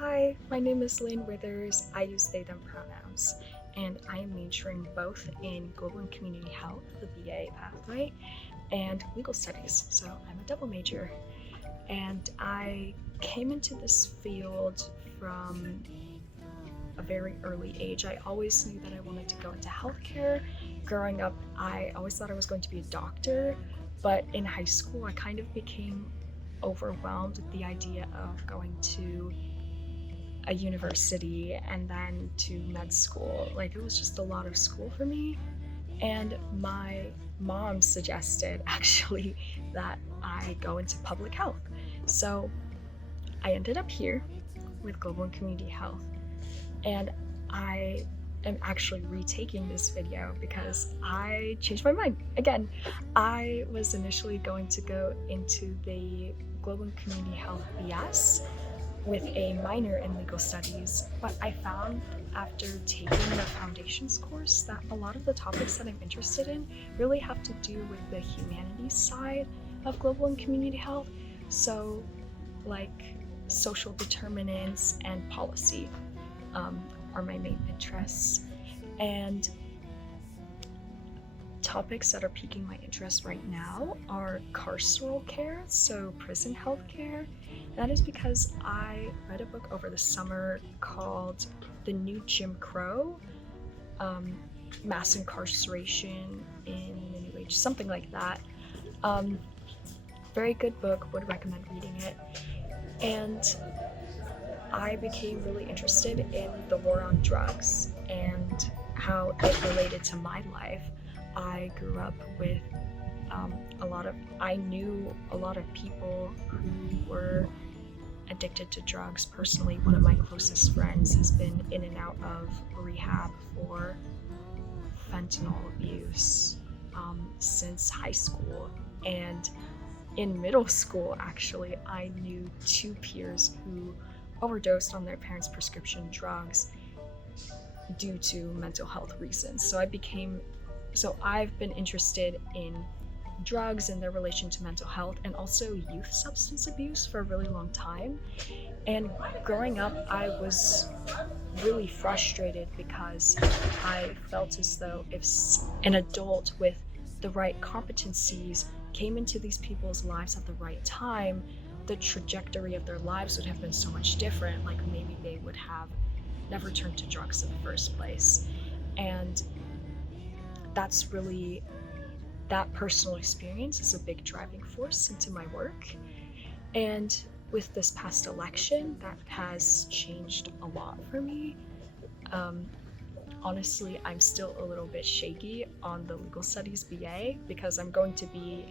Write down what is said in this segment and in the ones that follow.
Hi, my name is Lynn Withers. I use they, them pronouns, and I am majoring both in Global and Community Health, the BA pathway, and legal studies, so I'm a double major. And I came into this field from a very early age. I always knew that I wanted to go into healthcare. Growing up, I always thought I was going to be a doctor, but in high school, I kind of became overwhelmed with the idea of going to a university and then to med school. Like, it was just a lot of school for me. And my mom suggested actually that I go into public health. So I ended up here with Global and Community Health. And I am actually retaking this video because I changed my mind. Again, I was initially going to go into the Global and Community Health BS with a minor in legal studies, but I found after taking the foundations course that a lot of the topics that I'm interested in really have to do with the humanities side of global and community health. So like social determinants and policy are my main interests. And topics that are piquing my interest right now are carceral care, so prison health care. That is because I read a book over the summer called The New Jim Crow, Mass Incarceration in the New Age, something like that. Very good book, would recommend reading it. And I became really interested in the war on drugs and how it related to my life. I grew up with I knew a lot of people who were addicted to drugs. Personally, one of my closest friends has been in and out of rehab for fentanyl abuse since high school. And in middle school, actually, I knew two peers who overdosed on their parents' prescription drugs due to mental health reasons. So I've been interested in drugs and their relation to mental health and also youth substance abuse for a really long time. And growing up, I was really frustrated because I felt as though if an adult with the right competencies came into these people's lives at the right time, the trajectory of their lives would have been so much different. Like, maybe they would have never turned to drugs in the first place. And that's really, that personal experience is a big driving force into my work. And with this past election, that has changed a lot for me. Honestly, I'm still a little bit shaky on the legal studies BA because I'm going to be,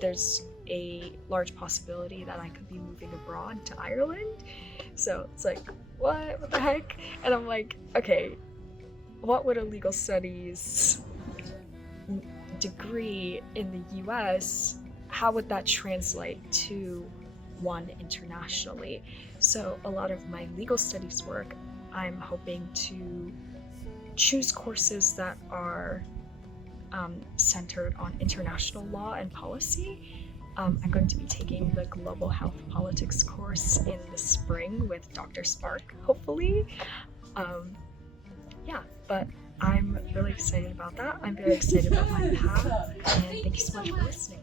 there's a large possibility that I could be moving abroad to Ireland. So it's like, what the heck? And I'm like, okay, what would a legal studies degree in the US, how would that translate to one internationally? So a lot of my legal studies work, I'm hoping to choose courses that are centered on international law and policy. I'm going to be taking the Global Health Politics course in the spring with Dr. Spark, hopefully. But I'm really excited about that. I'm very excited about my path, and thank you so much for listening.